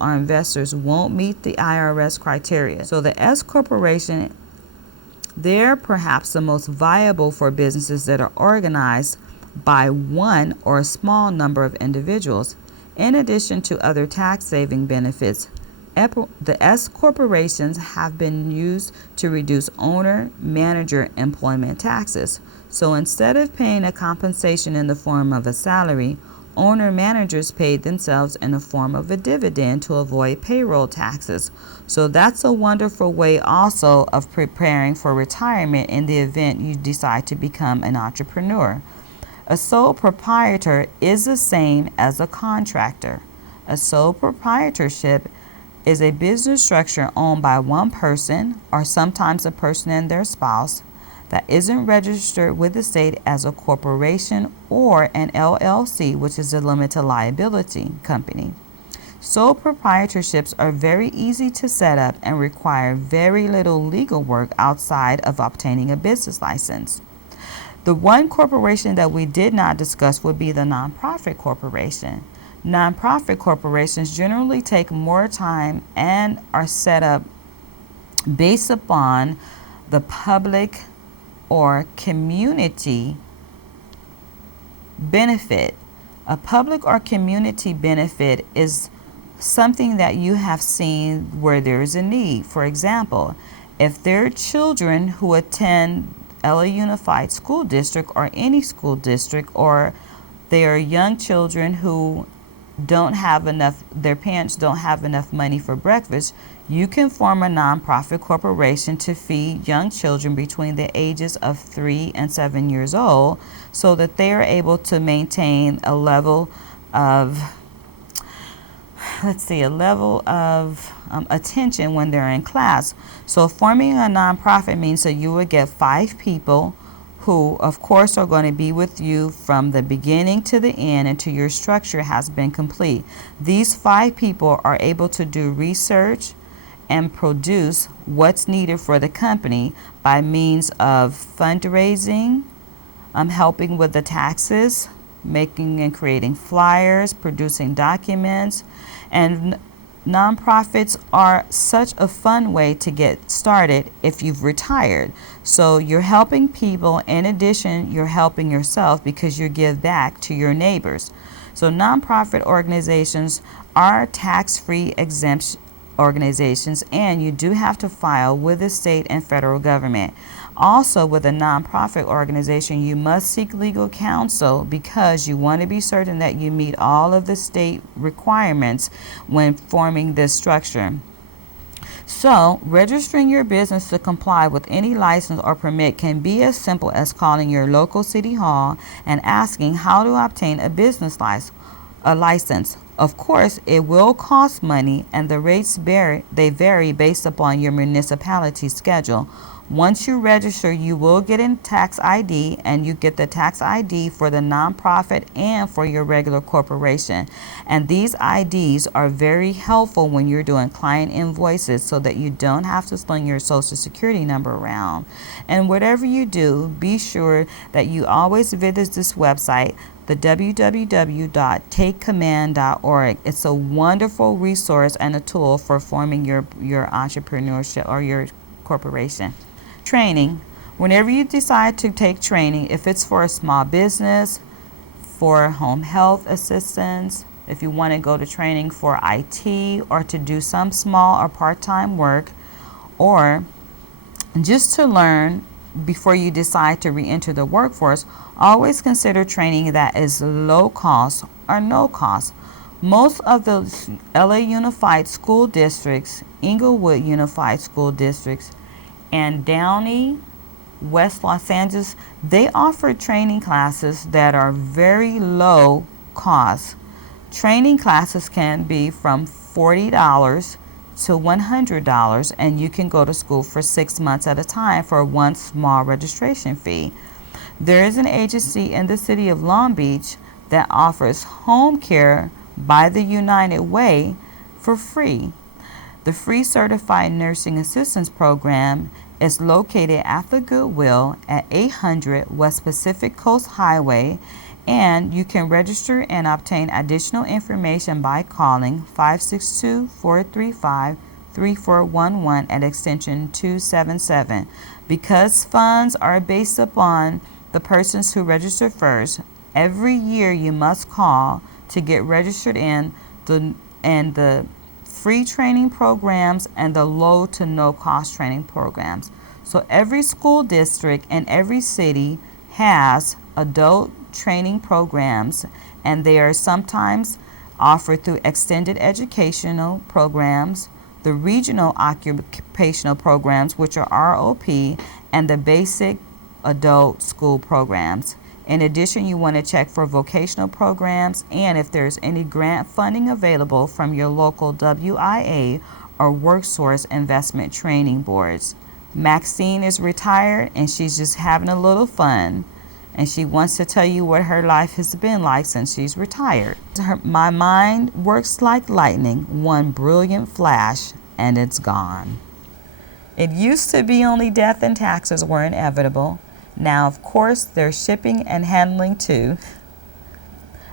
or investors won't meet the IRS criteria. So the S corporation, they're perhaps the most viable for businesses that are organized by one or a small number of individuals. In addition to other tax-saving benefits, the S corporations have been used to reduce owner-manager employment taxes. So instead of paying a compensation in the form of a salary, owner-managers paid themselves in the form of a dividend to avoid payroll taxes. So that's a wonderful way also of preparing for retirement in the event you decide to become an entrepreneur. A sole proprietor is the same as a contractor. A sole proprietorship is a business structure owned by one person, or sometimes a person and their spouse, that isn't registered with the state as a corporation or an LLC, which is a limited liability company. Sole proprietorships are very easy to set up and require very little legal work outside of obtaining a business license. The one corporation that we did not discuss would be the nonprofit corporation. Nonprofit corporations generally take more time and are set up based upon the public or community benefit. A public or community benefit is something that you have seen where there is a need. For example, if there are children who attend LA Unified School District or any school district, or there are young children who their parents don't have enough money for breakfast, you can form a nonprofit corporation to feed young children between the ages of 3 and 7 years old so that they are able to maintain a level of attention when they're in class. So forming a nonprofit means that you would get 5 people who, of course, are going to be with you from the beginning to the end until your structure has been complete. These 5 people are able to do research and produce what's needed for the company by means of fundraising, helping with the taxes, making and creating flyers, producing documents. And nonprofits are such a fun way to get started if you've retired. So you're helping people. In addition, you're helping yourself because you give back to your neighbors. So nonprofit organizations are tax-free exempt organizations, and you do have to file with the state and federal government. Also, with a nonprofit organization, you must seek legal counsel because you want to be certain that you meet all of the state requirements when forming this structure. So, registering your business to comply with any license or permit can be as simple as calling your local city hall and asking how to obtain a business license. Of course, it will cost money, and the rates vary based upon your municipality's schedule. Once you register, you will get a tax ID, and you get the tax ID for the nonprofit and for your regular corporation. And these IDs are very helpful when you're doing client invoices so that you don't have to sling your social security number around. And whatever you do, be sure that you always visit this website, the www.takecommand.org. It's a wonderful resource and a tool for forming your entrepreneurship or your corporation. Training. Whenever you decide to take training, if it's for a small business, for home health assistance, if you want to go to training for IT or to do some small or part-time work, or just to learn before you decide to re-enter the workforce, always consider training that is low cost or no cost. Most of the LA Unified School Districts, Inglewood Unified School Districts, and Downey, West Los Angeles, they offer training classes that are very low cost. Training classes can be from $40 to $100, and you can go to school for 6 months at a time for one small registration fee. There is an agency in the city of Long Beach that offers home care by the United Way for free. The free certified nursing assistance program is located at the Goodwill at 800 West Pacific Coast Highway And you can register and obtain additional information by calling 562-435-3411 at extension 277. Because funds are based upon the persons who register first, every year you must call to get registered in the free training programs and the low to no cost training programs. So every school district and every city has adult training programs, and they are sometimes offered through extended educational programs, the regional occupational programs, which are ROP, and the basic adult school programs. In addition, you want to check for vocational programs and if there's any grant funding available from your local WIA or WorkSource investment training boards. Maxine is retired and she's just having a little fun, and she wants to tell you what her life has been like since she's retired. My mind works like lightning, one brilliant flash, and it's gone. It used to be only death and taxes were inevitable. Now, of course, there's shipping and handling too.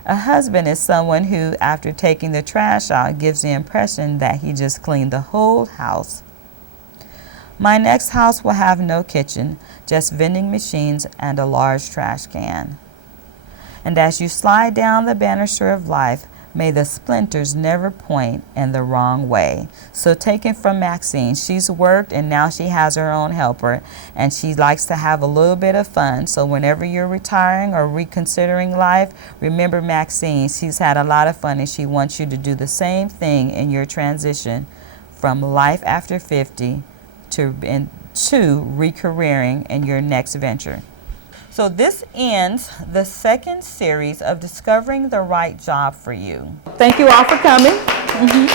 A husband is someone who, after taking the trash out, gives the impression that he just cleaned the whole house. My next house will have no kitchen, just vending machines and a large trash can. And as you slide down the banister of life, may the splinters never point in the wrong way. So taken from Maxine, she's worked and now she has her own helper, and she likes to have a little bit of fun. So whenever you're retiring or reconsidering life, remember Maxine. She's had a lot of fun and she wants you to do the same thing in your transition from life after 50 to recareering in your next venture. So this ends the second series of discovering the right job for you. Thank you all for coming. Mm-hmm.